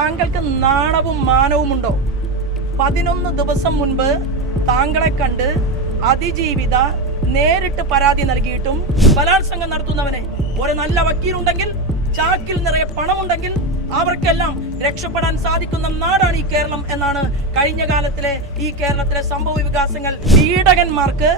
താങ്കൾക്ക് നാണവും മാനവുമുണ്ടോ? 11 ദിവസം മുൻപ് താങ്കളെ കണ്ട് അതിജീവിത നേരിട്ട് പരാതി നൽകിയിട്ടും ബലാത്സംഗം നടത്തുന്നവനെ ഒരു നല്ല വക്കീലുണ്ടെങ്കിൽ, ചാക്കിൽ നിറയെ പണമുണ്ടെങ്കിൽ അവർക്കെല്ലാം രക്ഷപ്പെടാൻ സാധിക്കുന്ന നാടാണ് ഈ കേരളം എന്നാണ് കഴിഞ്ഞ കാലത്തിലെ ഈ കേരളത്തിലെ സംഭവ വികാസങ്ങൾ. പീഡകന്മാർക്ക്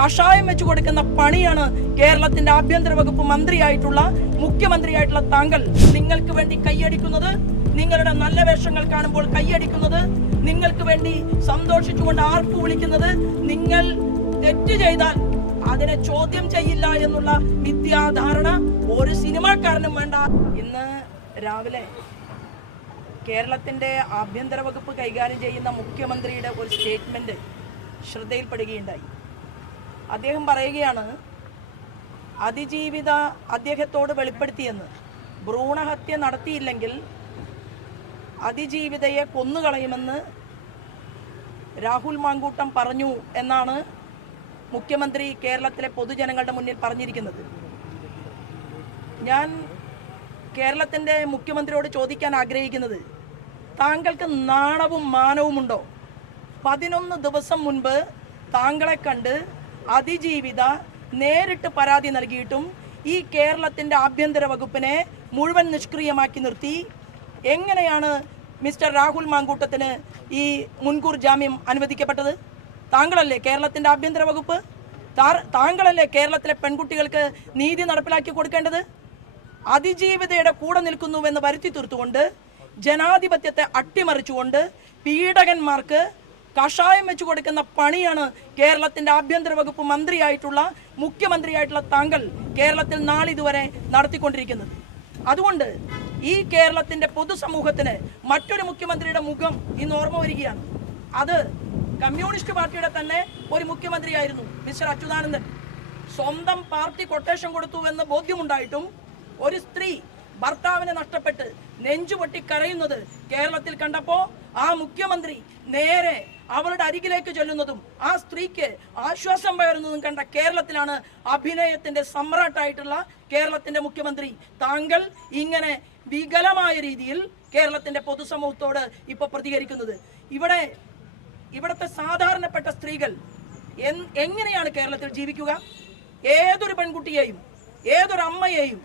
കഷായം വെച്ചു കൊടുക്കുന്ന പണിയാണ് കേരളത്തിന്റെ ആഭ്യന്തര വകുപ്പ് മന്ത്രിയായിട്ടുള്ള മുഖ്യമന്ത്രിയായിട്ടുള്ള താങ്കൾ. നിങ്ങൾക്ക് വേണ്ടി കൈയടിക്കുന്നത്, നിങ്ങളുടെ നല്ല വേഷങ്ങൾ കാണുമ്പോൾ കൈയടിക്കുന്നത്, നിങ്ങൾക്ക് വേണ്ടി സന്തോഷിച്ചുകൊണ്ട് ആർപ്പ് വിളിക്കുന്നത്, നിങ്ങൾ തെറ്റ് ചെയ്താൽ അതിനെ ചോദ്യം ചെയ്യില്ല എന്നുള്ള മിഥ്യാധാരണ ഒരു സിനിമാക്കാരനും വേണ്ട. ഇന്ന് രാവിലെ കേരളത്തിന്റെ ആഭ്യന്തര വകുപ്പ് കൈകാര്യം ചെയ്യുന്ന മുഖ്യമന്ത്രിയുടെ ഒരു സ്റ്റേറ്റ്മെന്റ് ശ്രദ്ധയിൽപ്പെടുകയുണ്ടായി. അദ്ദേഹം പറയുകയാണ്, അതിജീവിത അദ്ദേഹത്തോട് വെളിപ്പെടുത്തിയെന്ന്, ഭ്രൂണഹത്യ നടത്തിയില്ലെങ്കിൽ അതിജീവിതയെ കൊന്നുകളയുമെന്ന് രാഹുൽ മാങ്കൂട്ടം പറഞ്ഞു എന്നാണ് മുഖ്യമന്ത്രി കേരളത്തിലെ പൊതുജനങ്ങളുടെ മുന്നിൽ പറഞ്ഞിരിക്കുന്നത്. ഞാൻ കേരളത്തിൻ്റെ മുഖ്യമന്ത്രിയോട് ചോദിക്കാൻ ആഗ്രഹിക്കുന്നത്, താങ്കൾക്ക് നാണവും മാനവുമുണ്ടോ? 11 ദിവസം മുൻപ് താങ്കളെ കണ്ട് അതിജീവിത നേരിട്ട് പരാതി നൽകിയിട്ടും ഈ കേരളത്തിൻ്റെ ആഭ്യന്തര വകുപ്പിനെ മുഴുവൻ നിഷ്ക്രിയമാക്കി നിർത്തി എങ്ങനെയാണ് മിസ്റ്റർ രാഹുൽ മാങ്കൂട്ടത്തിന് ഈ മുൻകൂർ ജാമ്യം അനുവദിക്കപ്പെട്ടത്? താങ്കളല്ലേ കേരളത്തിൻ്റെ ആഭ്യന്തര വകുപ്പ്? താങ്കളല്ലേ കേരളത്തിലെ പെൺകുട്ടികൾക്ക് നീതി നടപ്പിലാക്കി കൊടുക്കേണ്ടത്? അതിജീവിതയുടെ കൂടെ നിൽക്കുന്നുവെന്ന് വരുത്തി തീർത്തുകൊണ്ട്, ജനാധിപത്യത്തെ അട്ടിമറിച്ചുകൊണ്ട്, പീഡകന്മാർക്ക് കഷായം വെച്ചു കൊടുക്കുന്ന പണിയാണ് കേരളത്തിന്റെ ആഭ്യന്തര വകുപ്പ് മന്ത്രിയായിട്ടുള്ള മുഖ്യമന്ത്രിയായിട്ടുള്ള താങ്കൾ കേരളത്തിൽ നാളിതുവരെ നടത്തിക്കൊണ്ടിരിക്കുന്നത്. അതുകൊണ്ട് ഈ കേരളത്തിന്റെ പൊതുസമൂഹത്തിന് മറ്റൊരു മുഖ്യമന്ത്രിയുടെ മുഖം ഇന്ന് ഓർമ്മ വരികയാണ്. അത് കമ്മ്യൂണിസ്റ്റ് പാർട്ടിയുടെ തന്നെ ഒരു മുഖ്യമന്ത്രിയായിരുന്നു മിസ്റ്റർ അച്യുതാനന്ദൻ. സ്വന്തം പാർട്ടി കൊട്ടേഷൻ കൊടുത്തു എന്ന് ബോധ്യമുണ്ടായിട്ടും ഒരു സ്ത്രീ ഭർത്താവിനെ നഷ്ടപ്പെട്ട് നെഞ്ചുപൊട്ടി കരയുന്നത് കേരളത്തിൽ കണ്ടപ്പോൾ ആ മുഖ്യമന്ത്രി നേരെ അവരുടെ അരികിലേക്ക് ചെല്ലുന്നതും ആ സ്ത്രീക്ക് ആശ്വാസം പകരുന്നതും കണ്ട കേരളത്തിലാണ് അഭിനയത്തിന്റെ സമ്രാട്ടായിട്ടുള്ള കേരളത്തിന്റെ മുഖ്യമന്ത്രി. താങ്കൾ ഇങ്ങനെ വികലമായ രീതിയിൽ കേരളത്തിന്റെ പൊതുസമൂഹത്തോട് ഇപ്പൊ പ്രതികരിക്കുന്നത്, ഇവിടുത്തെ സാധാരണപ്പെട്ട സ്ത്രീകൾ എങ്ങനെയാണ് കേരളത്തിൽ ജീവിക്കുക? ഏതൊരു പെൺകുട്ടിയെയും, ഏതൊരു അമ്മയെയും,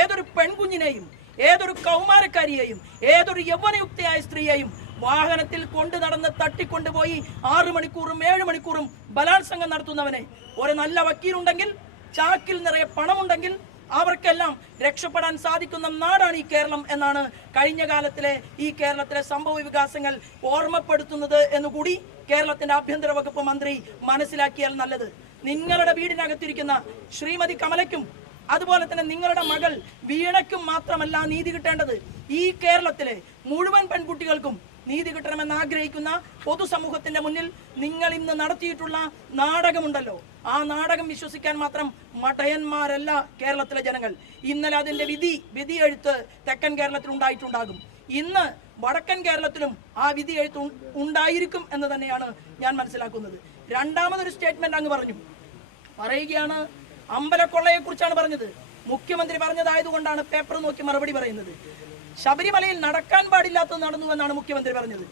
ഏതൊരു പെൺകുഞ്ഞിനെയും, ഏതൊരു കൗമാരക്കാരിയെയും, ഏതൊരു യൗവനയുക്തയായ സ്ത്രീയെയും വാഹനത്തിൽ കൊണ്ടു നടന്ന് തട്ടിക്കൊണ്ടുപോയി 6 മണിക്കൂറും 7 മണിക്കൂറും ബലാത്സംഗം നടത്തുന്നവനെ ഒരു നല്ല വക്കീലുണ്ടെങ്കിൽ, ചാക്കിൽ നിറയെ പണമുണ്ടെങ്കിൽ അവർക്കെല്ലാം രക്ഷപ്പെടാൻ സാധിക്കുന്ന നാടാണ് ഈ കേരളം എന്നാണ് കഴിഞ്ഞ കാലത്തിലെ ഈ കേരളത്തിലെ സംഭവ വികാസങ്ങൾ ഓർമ്മപ്പെടുത്തുന്നത് എന്നുകൂടി കേരളത്തിന്റെ ആഭ്യന്തര വകുപ്പ് മന്ത്രി മനസ്സിലാക്കിയാൽ നല്ലത്. നിങ്ങളുടെ വീടിനകത്തിരിക്കുന്ന ശ്രീമതി കമലയ്ക്കും അതുപോലെ തന്നെ നിങ്ങളുടെ മകൾ വീണയ്ക്കും മാത്രമല്ല നീതി കിട്ടേണ്ടത്, ഈ കേരളത്തിലെ മുഴുവൻ പെൺകുട്ടികൾക്കും നീതി കിട്ടണമെന്ന് ആഗ്രഹിക്കുന്ന പൊതുസമൂഹത്തിന്റെ മുന്നിൽ നിങ്ങൾ ഇന്ന് നടത്തിയിട്ടുള്ള നാടകമുണ്ടല്ലോ, ആ നാടകം വിശ്വസിക്കാൻ മാത്രം മടയന്മാരല്ല കേരളത്തിലെ ജനങ്ങൾ. ഇന്നലെ അതിന്റെ വിധി എഴുത്ത് തെക്കൻ കേരളത്തിൽ ഉണ്ടായിട്ടുണ്ടാകും. ഇന്ന് വടക്കൻ കേരളത്തിലും ആ വിധി എഴുത്ത് ഉണ്ടായിരിക്കും എന്ന് തന്നെയാണ് ഞാൻ മനസ്സിലാക്കുന്നത്. രണ്ടാമതൊരു സ്റ്റേറ്റ്മെന്റ് അങ്ങ് പറയുകയാണ്, അമ്പലക്കൊള്ളയെ കുറിച്ചാണ് പറഞ്ഞത്. മുഖ്യമന്ത്രി പറഞ്ഞതായതുകൊണ്ടാണ് പേപ്പർ നോക്കി മറുപടി പറയുന്നത്. ശബരിമലയിൽ നടക്കാൻ പാടില്ലാത്തത് നടന്നുവെന്നാണ് മുഖ്യമന്ത്രി പറഞ്ഞത്.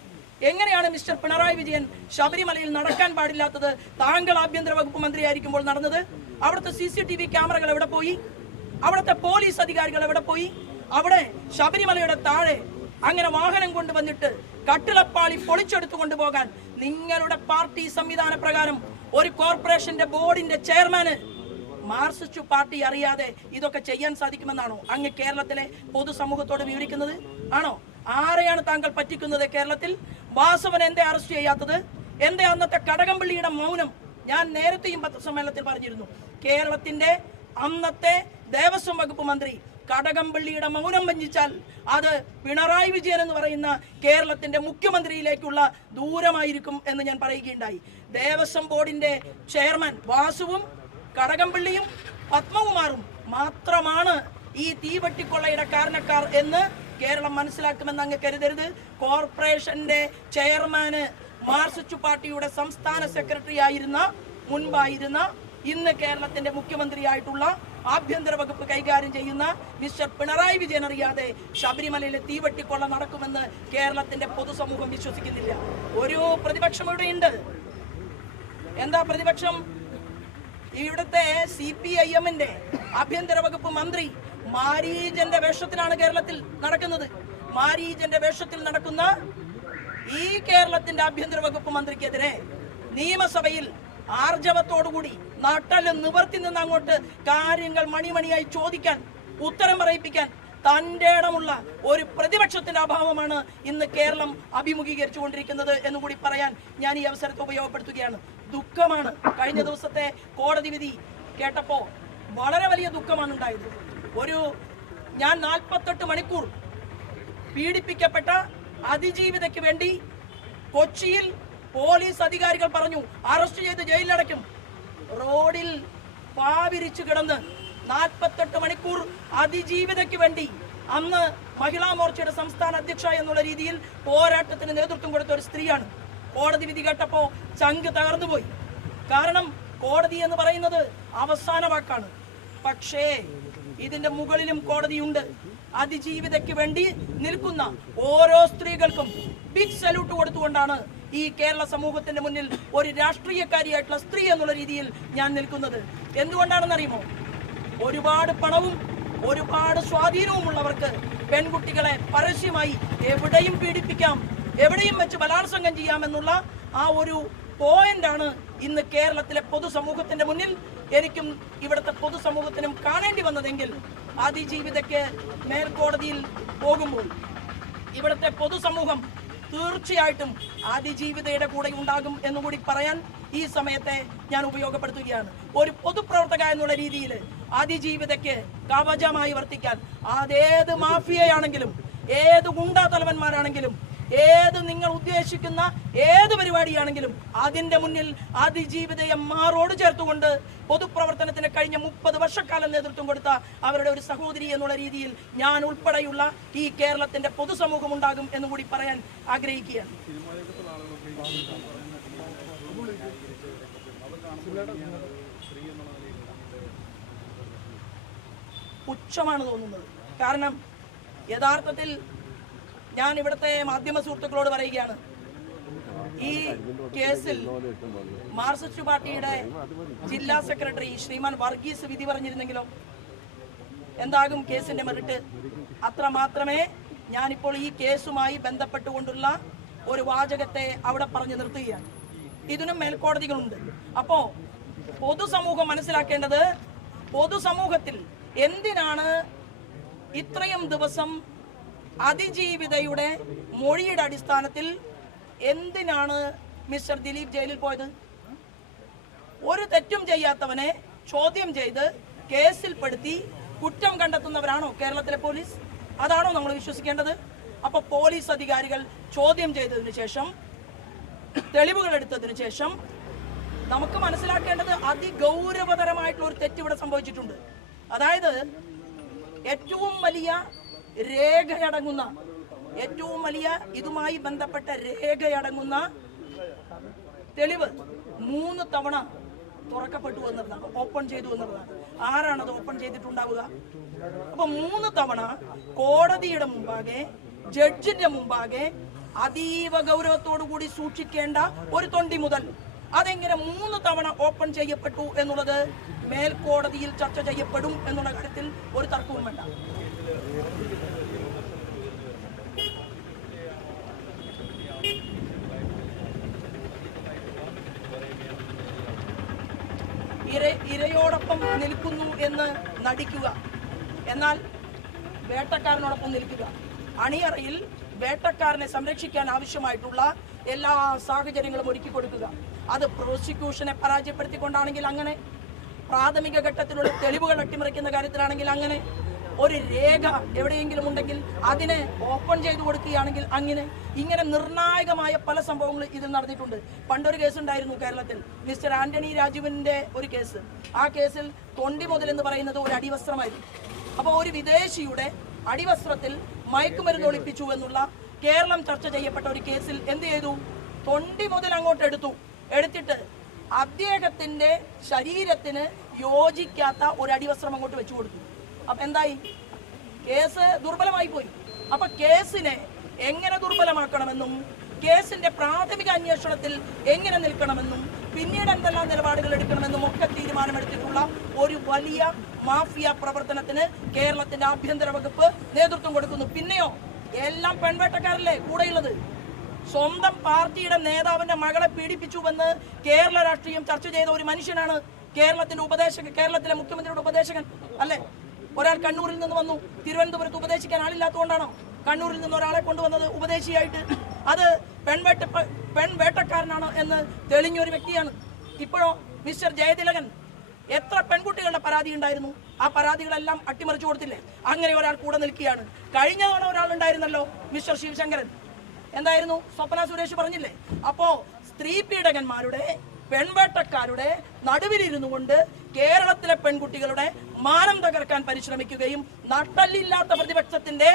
എങ്ങനെയാണ് മിസ്റ്റർ പിണറായി വിജയൻ ശബരിമലയിൽ നടക്കാൻ പാടില്ലാത്തത് താങ്കൾ ആഭ്യന്തര വകുപ്പ് മന്ത്രിയായിരിക്കുമ്പോൾ നടന്നത്? അവിടുത്തെ CCTV ക്യാമറകൾ എവിടെ പോയി? അവിടുത്തെ പോലീസ് അധികാരികൾ എവിടെ പോയി? അവിടെ ശബരിമലയുടെ താഴെ അങ്ങനെ വാഹനം കൊണ്ടുവന്നിട്ട് കട്ടിളപ്പാളി പൊളിച്ചെടുത്തു കൊണ്ടുപോകാൻ നിങ്ങളുടെ പാർട്ടി സംവിധാന പ്രകാരം ഒരു കോർപ്പറേഷന്റെ ബോർഡിന്റെ ചെയർമാന് മാർക്സിസ്റ്റ് പാർട്ടി അറിയാതെ ഇതൊക്കെ ചെയ്യാൻ സാധിക്കുമെന്നാണോ അങ്ങ് കേരളത്തിലെ പൊതുസമൂഹത്തോട് വിവരിക്കുന്നത്? ആണോ? ആരെയാണ് താങ്കൾ പറ്റിക്കുന്നത് കേരളത്തിൽ? വാസവൻ എന്തേ അറസ്റ്റ് ചെയ്യാത്തത്? എന്തേ അന്നത്തെ കടകംപള്ളിയുടെ മൗനം? ഞാൻ നേരത്തെയും പത്രസമ്മേളനത്തിൽ പറഞ്ഞിരുന്നു, കേരളത്തിന്റെ അന്നത്തെ ദേവസ്വം വകുപ്പ് മന്ത്രി കടകംപള്ളിയുടെ മൗനം ഭഞ്ജിച്ചാൽ അത് പിണറായി വിജയൻ എന്ന് പറയുന്ന കേരളത്തിന്റെ മുഖ്യമന്ത്രിയിലേക്കുള്ള ദൂരമായിരിക്കും എന്ന് ഞാൻ പറയുകയുണ്ടായി. ദേവസ്വം ബോർഡിന്റെ ചെയർമാൻ വാസുവും കടകംപള്ളിയും പത്മകുമാറും മാത്രമാണ് ഈ തീവട്ടിക്കൊള്ളയുടെ കാരണക്കാർ എന്ന് കേരളം മനസ്സിലാക്കുമെന്ന് അങ്ങ് കരുതരുത്. കോർപ്പറേഷന്റെ ചെയർമാന് മാർക്സിസ്റ്റ് പാർട്ടിയുടെ സംസ്ഥാന സെക്രട്ടറി ആയിരുന്ന, മുൻപായിരുന്ന, ഇന്ന് കേരളത്തിന്റെ മുഖ്യമന്ത്രിയായിട്ടുള്ള ആഭ്യന്തര വകുപ്പ് കൈകാര്യം ചെയ്യുന്ന മിസ്റ്റർ പിണറായി വിജയൻ അറിയാതെ ശബരിമലയിലെ തീവെട്ടിക്കൊള്ള നടക്കുമെന്ന് കേരളത്തിന്റെ പൊതുസമൂഹം വിശ്വസിക്കുന്നില്ല. ഒരു പ്രതിപക്ഷം ഇവിടെയുണ്ട്. എന്താ പ്രതിപക്ഷം? ഇവിടുത്തെ CPIM-ന്റെ ആഭ്യന്തര വകുപ്പ് മന്ത്രി മാരീജന്റെ വേഷത്തിലാണ് കേരളത്തിൽ നടക്കുന്നത്. മാരീജന്റെ വേഷത്തിൽ നടക്കുന്ന ഈ കേരളത്തിന്റെ ആഭ്യന്തര വകുപ്പ് മന്ത്രിക്കെതിരെ നിയമസഭയിൽ ആർജവത്തോടുകൂടി നട്ടല് നിവർത്തി നിന്ന് അങ്ങോട്ട് കാര്യങ്ങൾ മണിമണിയായി ചോദിക്കാൻ, ഉത്തരം പറയിപ്പിക്കാൻ തന്റെ ഇടമുള്ള ഒരു പ്രതിപക്ഷത്തിന്റെ അഭാവമാണ് ഇന്ന് കേരളം അഭിമുഖീകരിച്ചു കൊണ്ടിരിക്കുന്നത് എന്നുകൂടി പറയാൻ ഞാൻ ഈ അവസരത്തെ ഉപയോഗപ്പെടുത്തുകയാണ്. ദുഃഖമാണ്. കഴിഞ്ഞ ദിവസത്തെ കോടതി വിധി കേട്ടപ്പോൾ വളരെ വലിയ ദുഃഖമാണ് ഉണ്ടായത്. ഞാൻ 48 മണിക്കൂർ പീഡിപ്പിക്കപ്പെട്ട അതിജീവിതയ്ക്ക് വേണ്ടി കൊച്ചിയിൽ പോലീസ് അധികാരികൾ പറഞ്ഞു അറസ്റ്റ് ചെയ്ത് ജയിലിലടയ്ക്കും. റോഡിൽ പാവിരിച്ചു കിടന്ന് 48 മണിക്കൂർ അതിജീവിതയ്ക്ക് വേണ്ടി അന്ന് മഹിളാ മോർച്ചയുടെ സംസ്ഥാന അധ്യക്ഷ എന്നുള്ള രീതിയിൽ പോരാട്ടത്തിന് നേതൃത്വം കൊടുത്ത ഒരു സ്ത്രീയാണ്. കോടതി വിധി കേട്ടപ്പോൾ ചങ്ക് തകർന്നുപോയി. കാരണം കോടതി എന്ന് പറയുന്നത് അവസാന വാക്കാണ്. പക്ഷേ ഇതിന്റെ മുകളിലും കോടതിയുണ്ട്. അതിജീവിതയ്ക്ക് വേണ്ടി നിൽക്കുന്ന ഓരോ സ്ത്രീകൾക്കും ബിഗ് സല്യൂട്ട് കൊടുത്തുകൊണ്ടാണ് ഈ കേരള സമൂഹത്തിന്റെ മുന്നിൽ ഒരു രാഷ്ട്രീയക്കാരിയായിട്ടുള്ള സ്ത്രീ എന്നുള്ള രീതിയിൽ ഞാൻ നിൽക്കുന്നത്. എന്തുകൊണ്ടാണെന്നറിയുമോ? ഒരുപാട് പണവും ഒരുപാട് സ്വാധീനവുമുള്ളവർക്ക് പെൺകുട്ടികളെ പരസ്യമായി എവിടെയും പീഡിപ്പിക്കാം, എവിടെയും വെച്ച് ബലാത്സംഗം ചെയ്യാമെന്നുള്ള ആ ഒരു പോയിന്റാണ് ഇന്ന് കേരളത്തിലെ പൊതുസമൂഹത്തിന്റെ മുന്നിൽ എനിക്കും ഇവിടുത്തെ പൊതുസമൂഹത്തിനും കാണേണ്ടി വന്നതെങ്കിൽ അതിജീവിതയ്ക്ക് മേൽക്കോടതിയിൽ പോകുമ്പോൾ ഇവിടുത്തെ പൊതുസമൂഹം തീർച്ചയായിട്ടും അതിജീവിതയുടെ കൂടെ ഉണ്ടാകും എന്നുകൂടി പറയാൻ ഈ സമയത്തെ ഞാൻ ഉപയോഗപ്പെടുത്തുകയാണ്. ഒരു പൊതുപ്രവർത്തക എന്നുള്ള രീതിയിൽ അതിജീവിതയ്ക്ക് കവചമായി വർത്തിക്കാൻ അതേത് മാഫിയയാണെങ്കിലും, ഏത് ഗുണ്ടാ തലവന്മാരാണെങ്കിലും, ഏത് നിങ്ങൾ ഉദ്ദേശിക്കുന്ന ഏത് പരിപാടിയാണെങ്കിലും അതിന്റെ മുന്നിൽ അതിജീവിതയെ മാറോട് ചേർത്തുകൊണ്ട് പൊതുപ്രവർത്തനത്തിന് കഴിഞ്ഞ 30 വർഷക്കാലം നേതൃത്വം കൊടുത്ത അവരുടെ ഒരു സഹോദരി എന്നുള്ള രീതിയിൽ ഞാൻ ഉൾപ്പെടെയുള്ള ഈ കേരളത്തിന്റെ പൊതുസമൂഹം ഉണ്ടാകും എന്നുകൂടി പറയാൻ ആഗ്രഹിക്കുകയാണ്. പുച്ഛമാണ് തോന്നുന്നത്. കാരണം യഥാർത്ഥത്തിൽ ഞാൻ ഇവിടുത്തെ മാധ്യമ സുഹൃത്തുക്കളോട് പറയുകയാണ്, ഈ കേസിൽ മാർക്സിസ്റ്റ് പാർട്ടിയുടെ ജില്ലാ സെക്രട്ടറി ശ്രീമാൻ വർഗീസ് വിധി പറഞ്ഞിരുന്നെങ്കിലോ എന്താകും കേസിന്റെ മെറിറ്റ്? അത്ര മാത്രമേ ഞാനിപ്പോൾ ഈ കേസുമായി ബന്ധപ്പെട്ടുകൊണ്ടുള്ള ഒരു വാചകത്തെ അവിടെ പറഞ്ഞു നിർത്തുകയാണ്. ഇതിനും മേൽക്കോടതികളുണ്ട്. അപ്പോ പൊതുസമൂഹം മനസ്സിലാക്കേണ്ടത്, പൊതുസമൂഹത്തിൽ എന്തിനാണ് ഇത്രയും ദിവസം അതിജീവിതയുടെ മൊഴിയുടെ അടിസ്ഥാനത്തിൽ എന്തിനാണ് മിസ്റ്റർ ദിലീപ് ജയിലിൽ പോയത്? ഒരു തെറ്റും ചെയ്യാത്തവനെ ചോദ്യം ചെയ്ത് കേസിൽപ്പെടുത്തി കുറ്റം കണ്ടെത്തുന്നവരാണോ കേരളത്തിലെ പോലീസ്? അതാണോ നമ്മൾ വിശ്വസിക്കേണ്ടത്? അപ്പൊ പോലീസ് അധികാരികൾ ചോദ്യം ചെയ്തതിനു ശേഷം, തെളിവുകൾ എടുത്തതിനു ശേഷം നമുക്ക് മനസ്സിലാക്കേണ്ടത് അതിഗൗരവതരമായിട്ടുള്ള ഒരു തെറ്റ് ഇവിടെ സംഭവിച്ചിട്ടുണ്ട്. അതായത് ഏറ്റവും വലിയ രേഖയടങ്ങുന്ന, ഏറ്റവും വലിയ ഇതുമായി ബന്ധപ്പെട്ട രേഖയടങ്ങുന്ന തെളിവ് 3 തവണ തുറക്കപ്പെട്ടു എന്നുള്ളതാണ്, ഓപ്പൺ ചെയ്തു എന്നുള്ളതാണ്. ആരാണത് ഓപ്പൺ ചെയ്തിട്ടുണ്ടാവുക? അപ്പൊ 3 തവണ കോടതിയുടെ മുമ്പാകെ, ജഡ്ജിന്റെ മുമ്പാകെ അതീവ ഗൗരവത്തോടു കൂടി സൂക്ഷിക്കേണ്ട ഒരു തൊണ്ടി മുതൽ അതെങ്ങനെ 3 തവണ ഓപ്പൺ ചെയ്യപ്പെട്ടു എന്നുള്ളത് മേൽക്കോടതിയിൽ ചർച്ച ചെയ്യപ്പെടും എന്നുള്ള കാര്യത്തിൽ ഒരു തർക്കവും വേണ്ട. ഇരയോടൊപ്പം നിൽക്കുന്നു എന്ന് നടിക്കുക, എന്നാൽ വേട്ടക്കാരനോടൊപ്പം നിൽക്കുക. അണിയറയിൽ വേട്ടക്കാരനെ സംരക്ഷിക്കാൻ ആവശ്യമായിട്ടുള്ള എല്ലാ സാഹചര്യങ്ങളും ഒരുക്കി കൊടുക്കുക. അത് പ്രോസിക്യൂഷനെ പരാജയപ്പെടുത്തിക്കൊണ്ടാണെങ്കിൽ അങ്ങനെ, പ്രാഥമിക ഘട്ടത്തിലുള്ള തെളിവുകൾ അട്ടിമറിക്കുന്ന കാര്യത്തിലാണെങ്കിൽ അങ്ങനെ, ഒരു രേഖ എവിടെയെങ്കിലും ഉണ്ടെങ്കിൽ അതിനെ ഓപ്പൺ ചെയ്തു കൊടുക്കുകയാണെങ്കിൽ അങ്ങനെ, ഇങ്ങനെ നിർണായകമായ പല സംഭവങ്ങളും ഇതിൽ നടന്നിട്ടുണ്ട്. പണ്ടൊരു കേസ് ഉണ്ടായിരുന്നു കേരളത്തിൽ, മിസ്റ്റർ ആന്റണി രാജുവിന്റെ ഒരു കേസ്. ആ കേസിൽ തൊണ്ടി മുതൽ എന്ന് പറയുന്നത് ഒരു അടിവസ്ത്രമായിരുന്നു. അപ്പോൾ ഒരു വിദേശിയുടെ അടിവസ്ത്രത്തിൽ മയക്കുമരുന്ന് ഒളിപ്പിച്ചു എന്നുള്ള കേരളം ചർച്ച ചെയ്യപ്പെട്ട ഒരു കേസിൽ എന്ത് ചെയ്തു? തൊണ്ടി മുതൽ അങ്ങോട്ട് എടുത്തിട്ട് അദ്ദേഹത്തിന്റെ ശരീരത്തിന് യോജിക്കാത്ത ഒരു അടിവസ്ത്രം അങ്ങോട്ട് വെച്ചു കൊടുത്തു. അപ്പൊ എന്തായി? കേസ് ദുർബലമായി പോയി. അപ്പൊ കേസിനെ എങ്ങനെ ദുർബലമാക്കണമെന്നും കേസിന്റെ പ്രാഥമിക അന്വേഷണത്തിൽ എങ്ങനെ നിൽക്കണമെന്നും പിന്നീട് എന്തെല്ലാം നിലപാടുകൾ എടുക്കണമെന്നും ഒക്കെ തീരുമാനമെടുത്തിട്ടുള്ള ഒരു വലിയ മാഫിയ പ്രവർത്തനത്തിന് കേരളത്തിന്റെ ആഭ്യന്തര വകുപ്പ് നേതൃത്വം കൊടുക്കുന്നു. പിന്നെയോ എല്ലാം പെൺവേട്ടക്കാരല്ലേ കൂടെയുള്ളത്? സ്വന്തം പാർട്ടിയുടെ നേതാവിന്റെ മകളെ പീഡിപ്പിച്ചുവെന്ന് കേരള രാഷ്ട്രീയം ചർച്ച ചെയ്ത ഒരു മനുഷ്യനാണ് കേരളത്തിലെ മുഖ്യമന്ത്രിയുടെ ഉപദേശകൻ അല്ലേ? ഒരാൾ കണ്ണൂരിൽ നിന്ന് വന്നു, തിരുവനന്തപുരത്ത് ഉപദേശിക്കാൻ ആളില്ലാത്തതുകൊണ്ടാണോ കണ്ണൂരിൽ നിന്ന് ഒരാളെ കൊണ്ടുവന്നത് ഉപദേശിയായിട്ട്? അത് പെൺവേട്ടക്കാരനാണ് എന്ന് തെളിഞ്ഞൊരു വ്യക്തിയാണ്. ഇപ്പോഴോ മിസ്റ്റർ ജയതിലകൻ എത്ര പെൺകുട്ടികളുടെ പരാതി ഉണ്ടായിരുന്നു? ആ പരാതികളെല്ലാം അട്ടിമറിച്ചു കൊടുത്തില്ലേ? അങ്ങനെ ഒരാൾ കൂടെ നിൽക്കുകയാണ്. കഴിഞ്ഞ തവണ ഒരാൾ ഉണ്ടായിരുന്നല്ലോ, മിസ്റ്റർ ശിവശങ്കരൻ. എന്തായിരുന്നു? സ്വപ്ന സുരേഷ് പറഞ്ഞില്ലേ? അപ്പോ സ്ത്രീ പീഡകന്മാരുടെ പെൺവേട്ടക്കാരുടെ നടുവിലിരുന്നു കൊണ്ട് കേരളത്തിലെ പെൺകുട്ടികളുടെ മാനം തകർക്കാൻ പരിശ്രമിക്കുകയും നട്ടല്ലില്ലാത്ത പ്രതിപക്ഷത്തിന്റെ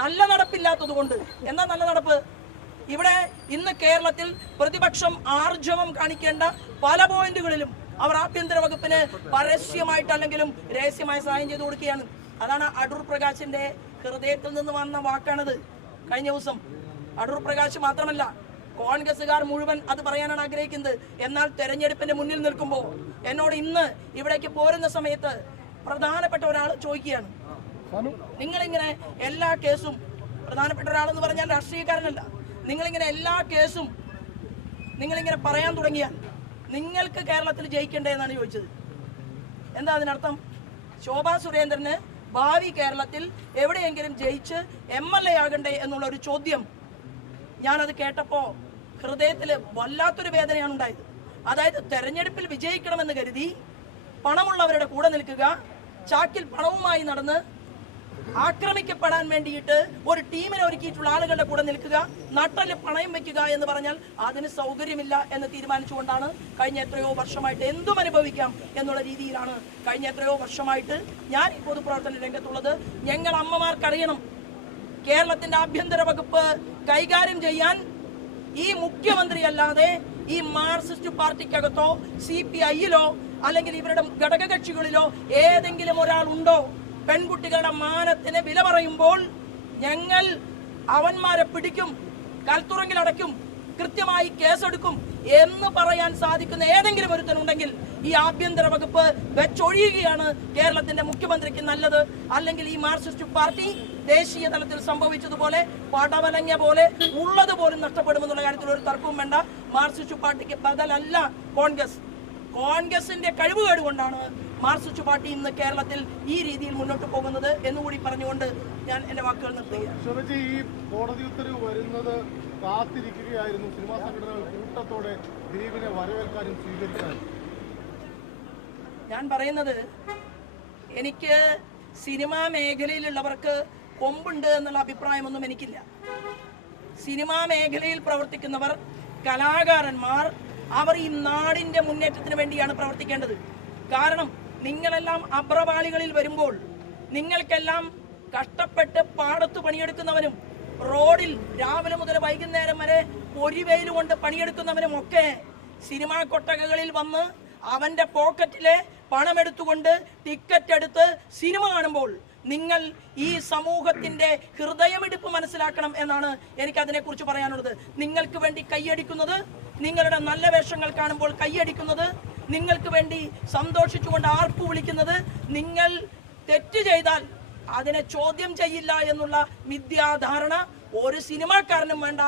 നല്ല നടപ്പില്ലാത്തത് കൊണ്ട്. എന്താ നല്ല നടപ്പ്? ഇവിടെ ഇന്ന് കേരളത്തിൽ പ്രതിപക്ഷം ആർജവം കാണിക്കേണ്ട പല പോയിന്റുകളിലും അവർ ആഭ്യന്തര വകുപ്പിന് പരസ്യമായിട്ടല്ലെങ്കിലും രഹസ്യമായി സഹായം ചെയ്തു കൊടുക്കുകയാണ്. അതാണ് അടൂർ പ്രകാശിന്റെ ഹൃദയത്തിൽ നിന്ന് വന്ന വാക്കാണത്. കഴിഞ്ഞ ദിവസം അടൂർ പ്രകാശ് മാത്രമല്ല, കോൺഗ്രസുകാർ മുഴുവൻ അത് പറയാനാണ് ആഗ്രഹിക്കുന്നത്. എന്നാൽ തെരഞ്ഞെടുപ്പിന്റെ മുന്നിൽ നിൽക്കുമ്പോൾ എന്നോട് ഇന്ന് ഇവിടേക്ക് പോരുന്ന സമയത്ത് പ്രധാനപ്പെട്ട ഒരാൾ ചോദിക്കുകയാണ്, നിങ്ങളിങ്ങനെ എല്ലാ കേസും, പ്രധാനപ്പെട്ട ഒരാളെന്ന് പറഞ്ഞാൽ രാഷ്ട്രീയക്കാരനല്ല, നിങ്ങളിങ്ങനെ എല്ലാ കേസും നിങ്ങളിങ്ങനെ പറയാൻ തുടങ്ങിയാൽ നിങ്ങൾക്ക് കേരളത്തിൽ ജയിക്കണ്ടേ എന്നാണ് ചോദിച്ചത്. എന്താ അതിനർത്ഥം? ശോഭാ സുരേന്ദ്രന് ഭാവി കേരളത്തിൽ എവിടെയെങ്കിലും ജയിച്ച് MLA ആകണ്ടേ എന്നുള്ള ഒരു ചോദ്യം ഞാനത് കേട്ടപ്പോൾ ഹൃദയത്തിൽ വല്ലാത്തൊരു വേദനയാണ് ഉണ്ടായത്. അതായത് തെരഞ്ഞെടുപ്പിൽ വിജയിക്കണമെന്ന് കരുതി പണമുള്ളവരുടെ കൂടെ നിൽക്കുക, ചാക്കിൽ പണവുമായി നടന്ന് ആക്രമിക്കപ്പെടാൻ വേണ്ടിയിട്ട് ഒരു ടീമിനെ ഒരുക്കിയിട്ടുള്ള ആളുകളുടെ കൂടെ നിൽക്കുക, നട്ടല് പണയം വെക്കുക എന്ന് പറഞ്ഞാൽ അതിന് സൗകര്യമില്ല എന്ന് തീരുമാനിച്ചുകൊണ്ടാണ് കഴിഞ്ഞ എത്രയോ വർഷമായിട്ട് എന്തും അനുഭവിക്കാം എന്നുള്ള രീതിയിലാണ് കഴിഞ്ഞ എത്രയോ വർഷമായിട്ട് ഞാൻ ഈ പൊതുപ്രവർത്തന രംഗത്തുള്ളത്. ഞങ്ങൾ അമ്മമാർക്കറിയണം, കേരളത്തിന്റെ ആഭ്യന്തര വകുപ്പ് കൈകാര്യം ചെയ്യാൻ ഈ മുഖ്യമന്ത്രി അല്ലാതെ ഈ മാർക്സിസ്റ്റ് പാർട്ടിക്കകത്തോ CPI-യിലോ അല്ലെങ്കിൽ ഇവരുടെ ഘടകകക്ഷികളിലോ ഏതെങ്കിലും ഒരാൾ ഉണ്ടോ? പെൺകുട്ടികളുടെ മാനത്തിന് വില പറയുമ്പോൾ ഞങ്ങൾ അവന്മാരെ പിടിക്കും, കൽത്തുറങ്കിൽ അടയ്ക്കും, കൃത്യമായി കേസെടുക്കും എന്ന് പറയാൻ സാധിക്കുന്ന ഏതെങ്കിലും ഒരുത്തനുണ്ടെങ്കിൽ ഈ ആഭ്യന്തര വകുപ്പ് വെച്ചൊഴിയുകയാണ് കേരളത്തിന്റെ മുഖ്യമന്ത്രിക്ക് നല്ലത്. അല്ലെങ്കിൽ ഈ മാർക്സിസ്റ്റ് പാർട്ടി ദേശീയ തലത്തിൽ സംഭവിച്ചതുപോലെ പടവലങ്ങ പോലെ ഉള്ളതുപോലും നഷ്ടപ്പെടുമെന്നുള്ള കാര്യത്തിൽ ഒരു തർക്കവും വേണ്ട. മാർക്സിസ്റ്റ് പാർട്ടിക്ക് ബദലല്ല കോൺഗ്രസ്. കോൺഗ്രസിന്റെ കഴിവുകേട് കൊണ്ടാണ് മാർക്സിസ്റ്റ് പാർട്ടി ഇന്ന് കേരളത്തിൽ ഈ രീതിയിൽ മുന്നോട്ട് പോകുന്നത് എന്നുകൂടി പറഞ്ഞുകൊണ്ട് ഞാൻ എന്റെ വാക്കുകൾ നിർത്തുകയാണ്. ഈ കോടതി ഉത്തരവ് വരുന്നത് കാത്തിരിക്കുകയായിരുന്നു സിനിമാ സംഘടനകൾ കൂട്ടത്തോടെ ദിലീപിനെ വരവേൽക്കാനും സ്വീകരിക്കാനും. ഞാൻ പറയുന്നത്, എനിക്ക് സിനിമാ മേഖലയിലുള്ളവർക്ക് കൊമ്പുണ്ട് എന്നുള്ള അഭിപ്രായമൊന്നും എനിക്കില്ല. സിനിമാ മേഖലയിൽ പ്രവർത്തിക്കുന്നവർ, കലാകാരന്മാർ, അവർ ഈ നാടിന്റെ മുന്നേറ്റത്തിന് വേണ്ടിയാണ് പ്രവർത്തിക്കേണ്ടത്. കാരണം നിങ്ങളെല്ലാം അഭ്രപാളികളിൽ വരുമ്പോൾ, നിങ്ങൾക്കെല്ലാം കഷ്ടപ്പെട്ട് പാടത്ത് പണിയെടുക്കുന്നവനും റോഡിൽ രാവിലെ മുതൽ വൈകുന്നേരം വരെ പൊരിവെയിൽ കൊണ്ട് പണിയെടുക്കുന്നവനും ഒക്കെ സിനിമാ കൊട്ടകകളിൽ വന്ന് അവന്റെ പോക്കറ്റിലെ പണമെടുത്തുകൊണ്ട് ടിക്കറ്റ് എടുത്ത് സിനിമ കാണുമ്പോൾ നിങ്ങൾ ഈ സമൂഹത്തിന്റെ ഹൃദയമിടിപ്പ് മനസ്സിലാക്കണം എന്നാണ് എനിക്ക് അതിനെക്കുറിച്ച് പറയാനുള്ളത്. നിങ്ങൾക്ക് വേണ്ടി കൈയടിക്കുന്നത്, നിങ്ങളുടെ നല്ല വേഷങ്ങൾ കാണുമ്പോൾ കൈയടിക്കുന്നത്, നിങ്ങൾക്ക് വേണ്ടി സന്തോഷിച്ചുകൊണ്ട് ആർപ്പു വിളിക്കുന്നത്, നിങ്ങൾ തെറ്റ് ചെയ്താൽ അതിനെ ചോദ്യം ചെയ്യില്ല എന്നുള്ള മിഥ്യാധാരണ ഒരു സിനിമാക്കാരനും വേണ്ട.